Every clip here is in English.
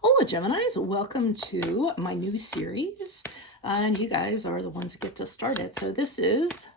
Hola, Geminis. Welcome to my new series. And you guys are the ones that get to start it. So this is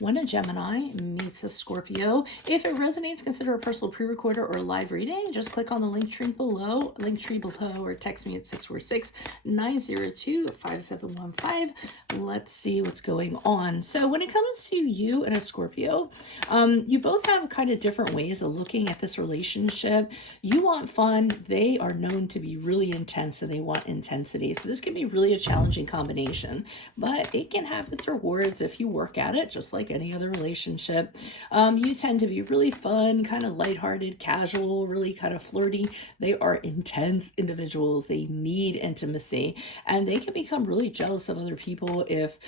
When a Gemini Meets a Scorpio. If it resonates, consider a personal pre-recorder or a live reading. Just click on the link tree below, or text me at 646-902-5715. Let's see what's going on. So when it comes to you and a Scorpio, you both have kind of different ways of looking at this relationship. You want fun. They are known to be really intense and they want intensity. So this can be really a challenging combination, but it can have its rewards if you work at it, just like any other relationship. You tend to be really fun, kind of lighthearted, casual, really kind of flirty. They are intense individuals. They need intimacy, and they can become really jealous of other people if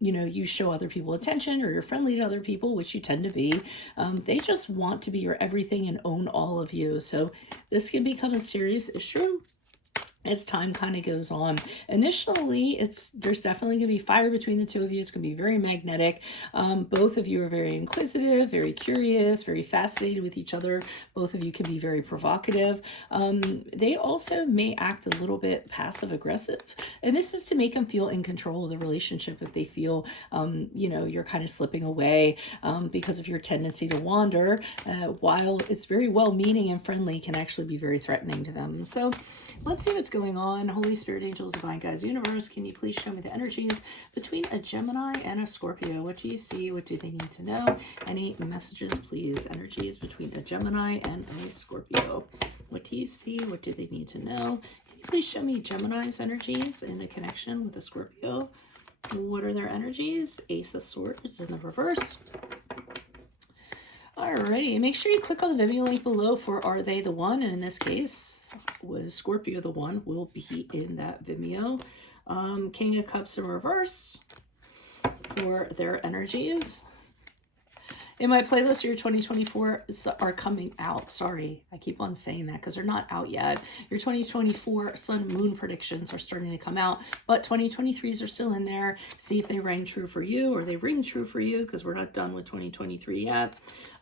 you show other people attention or you're friendly to other people, which you tend to be. They just want to be your everything and own all of you. So this can become a serious issue as time kind of goes on. Initially, there's definitely going to be fire between the two of you. It's going to be very magnetic. Both of you are very inquisitive, very curious, very fascinated with each other. Both of you can be very provocative. They also may act a little bit passive aggressive, and this is to make them feel in control of the relationship if they feel you're kind of slipping away because of your tendency to wander, while it's very well-meaning and friendly, can actually be very threatening to them. So let's see what's going on. Holy Spirit, angels, divine guides, universe, can you please show me the energies between a Gemini and a Scorpio? What do you see? What do they need to know? Any messages, please? Energies between a Gemini and a Scorpio. What do you see? What do they need to know? Can you please show me Gemini's energies in a connection with a Scorpio? What are their energies? Ace of Swords in the reverse. Alrighty, make sure you click on the Vimeo link below for Are They the One? And in this case, was Scorpio the one, will be in that Vimeo. King of Cups in reverse for their energies. In my playlist, your 2024 are coming out. Sorry, I keep on saying that because they're not out yet. Your 2024 sun moon predictions are starting to come out, but 2023s are still in there. See if they ring true for you, or they ring true for you, because we're not done with 2023 yet.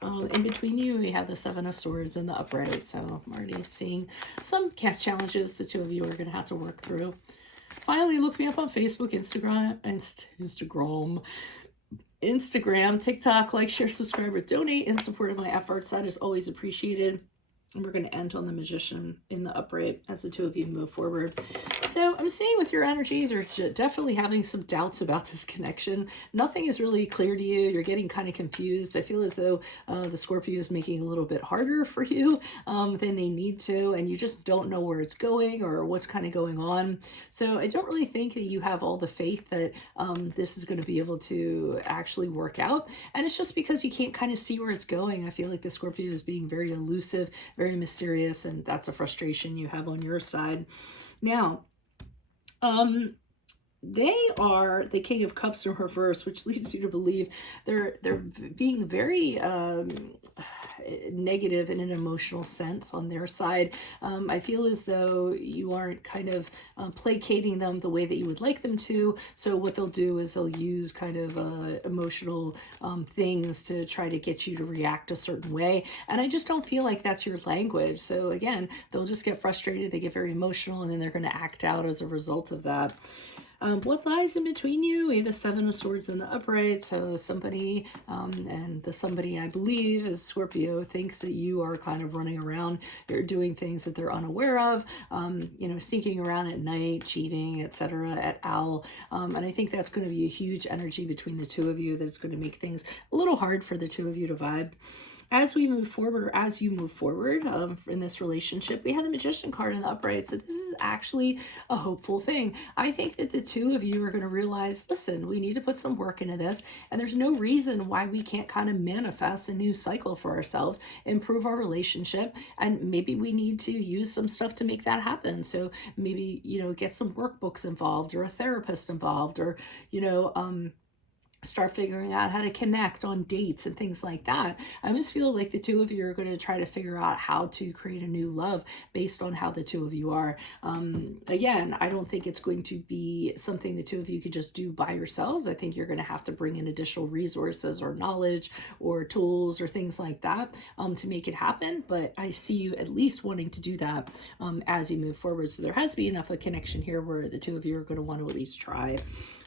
In between you, we have the Seven of Swords and the upright. So I'm already seeing some challenges the two of you are going to have to work through. Finally, look me up on Facebook, Instagram, TikTok, like, share, subscribe, or donate in support of my efforts. That is always appreciated. And we're going to end on the Magician in the upright as the two of you move forward. So I'm seeing with your energies, you're definitely having some doubts about this connection. Nothing is really clear to you. You're getting kind of confused. I feel as though the Scorpio is making it a little bit harder for you than they need to, and you just don't know where it's going or what's kind of going on. So I don't really think that you have all the faith that this is going to be able to actually work out. And it's just because you can't kind of see where it's going. I feel like the Scorpio is being very elusive, very mysterious, and that's a frustration you have on your side. Now, they are the King of Cups in reverse, which leads you to believe they're being very negative in an emotional sense on their side. I feel as though you aren't kind of placating them the way that you would like them to. So what they'll do is they'll use kind of emotional things to try to get you to react a certain way. And I just don't feel like that's your language. So again, they'll just get frustrated. They get very emotional, and then they're going to act out as a result of that. What lies in between you? We have the Seven of Swords in the upright. So somebody, and the somebody, I believe, is Scorpio, thinks that you are kind of running around. You're doing things that they're unaware of, sneaking around at night, cheating, etc. at al. And I think that's going to be a huge energy between the two of you that's going to make things a little hard for the two of you to vibe. As we move forward, or as you move forward in this relationship, we have the Magician card in the upright. So this is actually a hopeful thing. I think that the two of you are going to realize, listen, we need to put some work into this, and there's no reason why we can't kind of manifest a new cycle for ourselves, improve our relationship, and maybe we need to use some stuff to make that happen. So maybe, get some workbooks involved, or a therapist involved, or, start figuring out how to connect on dates and things like that. I almost feel like the two of you are going to try to figure out how to create a new love based on how the two of you are. Again, I don't think it's going to be something the two of you could just do by yourselves. I think you're going to have to bring in additional resources or knowledge or tools or things like that to make it happen. But I see you at least wanting to do that as you move forward. So there has to be enough of a connection here where the two of you are going to want to at least try.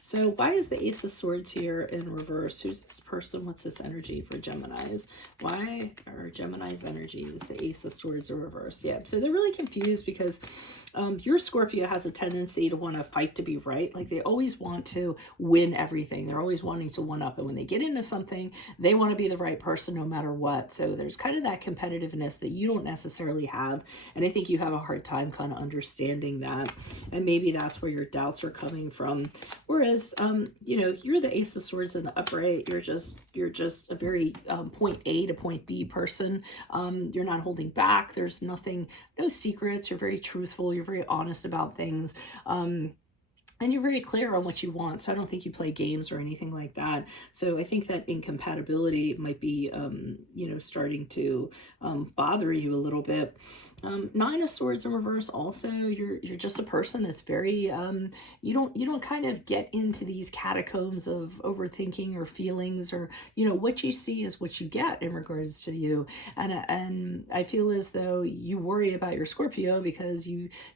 So why is the Ace of Swords here in reverse? Who's this person? What's this energy for Geminis? Why are Gemini's energy is the Ace of Swords in reverse? Yeah, so they're really confused because your Scorpio has a tendency to want to fight to be right. Like they always want to win everything. They're always wanting to one up. And when they get into something, they want to be the right person no matter what. So there's kind of that competitiveness that you don't necessarily have. And I think you have a hard time kind of understanding that. And maybe that's where your doubts are coming from. Whereas, you know, you're the Ace of Swords in the upright. You're just a very point A to point B person. You're not holding back. There's nothing, no secrets. You're very truthful. You're very honest about things. And you're very clear on what you want. So I don't think you play games or anything like that. So I think that incompatibility might be, you know, starting to bother you a little bit. Nine of Swords in reverse. Also, you're just a person that's very you don't kind of get into these catacombs of overthinking or feelings, or you know what you see is what you get in regards to you. And I feel as though you worry about your Scorpio because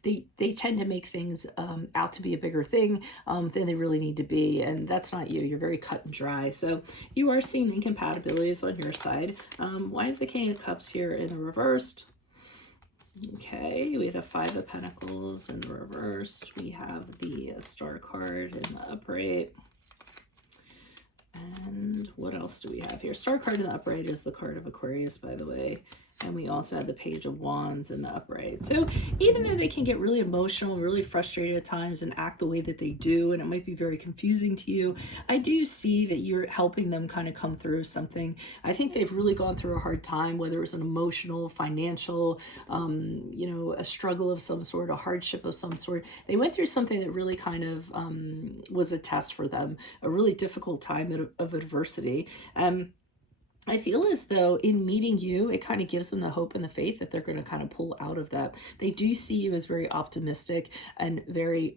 they tend to make things out to be a bigger thing than they really need to be, and that's not you. You're very cut and dry. So you are seeing incompatibilities on your side. Why is the King of Cups here in the reversed? Okay, we have the Five of Pentacles in the reversed. We have the Star card in the upright. And what else do we have here? Star card in the upright is the card of Aquarius, by the way. And we also had the Page of Wands in the upright. So even though they can get really emotional, really frustrated at times and act the way that they do, and it might be very confusing to you, I do see that you're helping them kind of come through something. I think they've really gone through a hard time, whether it was an emotional, financial, you know, a struggle of some sort, a hardship of some sort. They went through something that really kind of was a test for them, a really difficult time of adversity. I feel as though in meeting you, it kind of gives them the hope and the faith that they're going to kind of pull out of that. They do see you as very optimistic and very,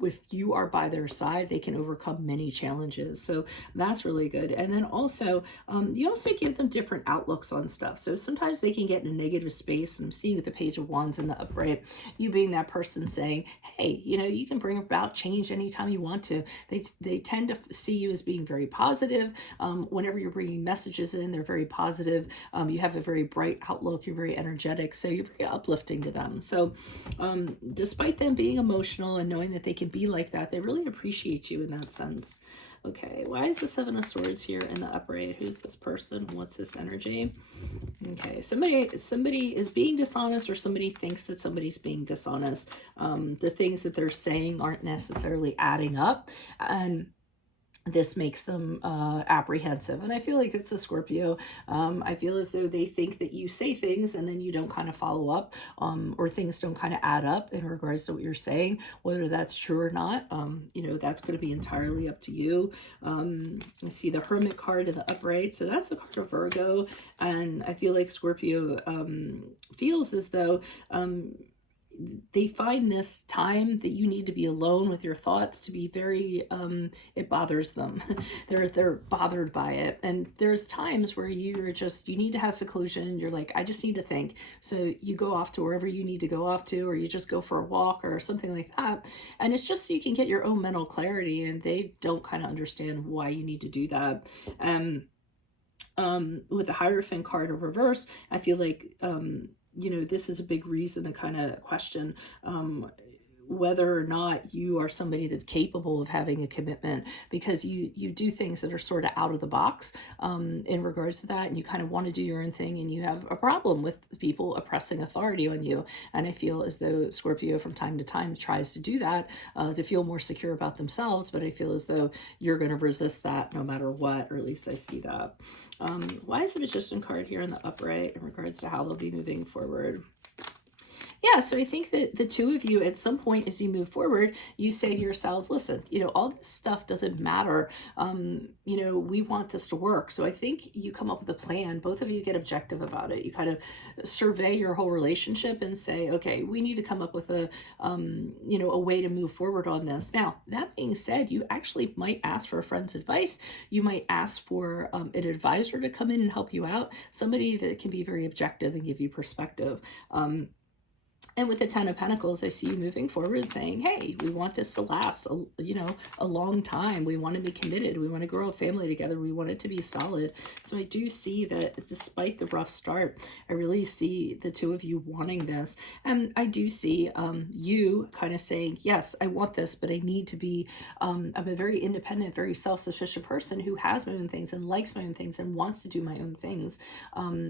if you are by their side, they can overcome many challenges. So that's really good. And then also, you also give them different outlooks on stuff. So sometimes they can get in a negative space. And I'm seeing with the Page of Wands in the upright, you being that person saying, hey, you know, you can bring about change anytime you want to. They tend to see you as being very positive. Whenever you're bringing messages in, they're very positive. You have a very bright outlook. You're very energetic. So you're very uplifting to them. So despite them being emotional and knowing that they can be like that, they really appreciate you in that sense. Okay, why is the Seven of Swords here in the upright? Who's this person? What's this energy? Okay, somebody is being dishonest, or somebody thinks that somebody's being dishonest. The things that they're saying aren't necessarily adding up, and this makes them apprehensive. And I feel like it's a Scorpio. I feel as though they think that you say things and then you don't kind of follow up, or things don't kind of add up in regards to what you're saying, whether that's true or not. You know, that's going to be entirely up to you. I see the Hermit card in the upright. So that's the card of Virgo. And I feel like Scorpio feels as though they find this time that you need to be alone with your thoughts to be very it bothers them. they're bothered by it, and there's times where you need to have seclusion. You're like, I just need to think. So you go off to wherever you need to go off to, or you just go for a walk or something like that, and it's just so you can get your own mental clarity, and they don't kind of understand why you need to do that. With the Hierophant card of reverse, I feel like you know, this is a big reason to kind of question whether or not you are somebody that's capable of having a commitment, because you do things that are sort of out of the box in regards to that, and you kind of want to do your own thing, and you have a problem with people oppressing authority on you. And I feel as though Scorpio from time to time tries to do that to feel more secure about themselves, but I feel as though you're going to resist that no matter what, or at least I see that. Why is the Magician card here in the upright in regards to how they'll be moving forward? Yeah, so I think that the two of you, at some point as you move forward, you say to yourselves, listen, all this stuff doesn't matter. We want this to work. So I think you come up with a plan. Both of you get objective about it. You kind of survey your whole relationship and say, okay, we need to come up with a way to move forward on this. Now, that being said, you actually might ask for a friend's advice. You might ask for an advisor to come in and help you out, somebody that can be very objective and give you perspective. And with the Ten of Pentacles, I see you moving forward saying, hey, we want this to last, a long time. We want to be committed. We want to grow a family together. We want it to be solid. So I do see that despite the rough start, I really see the two of you wanting this. And I do see you kind of saying, yes, I want this, but I need to be, I'm a very independent, very self-sufficient person who has my own things and likes my own things and wants to do my own things.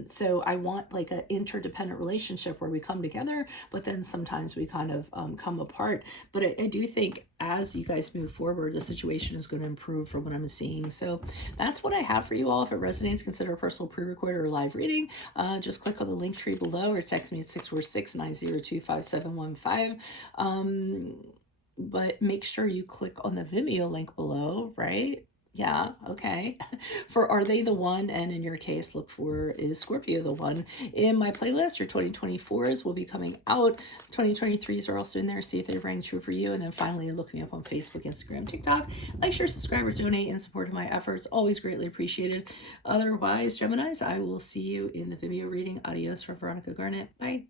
So I want like an interdependent relationship where we come together, but then sometimes we kind of come apart. But I do think as you guys move forward, the situation is going to improve from what I'm seeing. So that's what I have for you all. If it resonates, consider a personal pre-recorded or live reading. Just click on the link tree below or text me at 646-902-5715. But make sure you click on the Vimeo link below, right? Yeah, okay. For Are They the One? And in your case, look for Is Scorpio the One? In my playlist, your 2024s will be coming out. 2023s are also in there. See if they rang true for you. And then finally, look me up on Facebook, Instagram, TikTok. Like, share, subscribe, or donate in support of my efforts. Always greatly appreciated. Otherwise, Geminis, I will see you in the Vimeo reading. Adios from Veronica Garnett. Bye.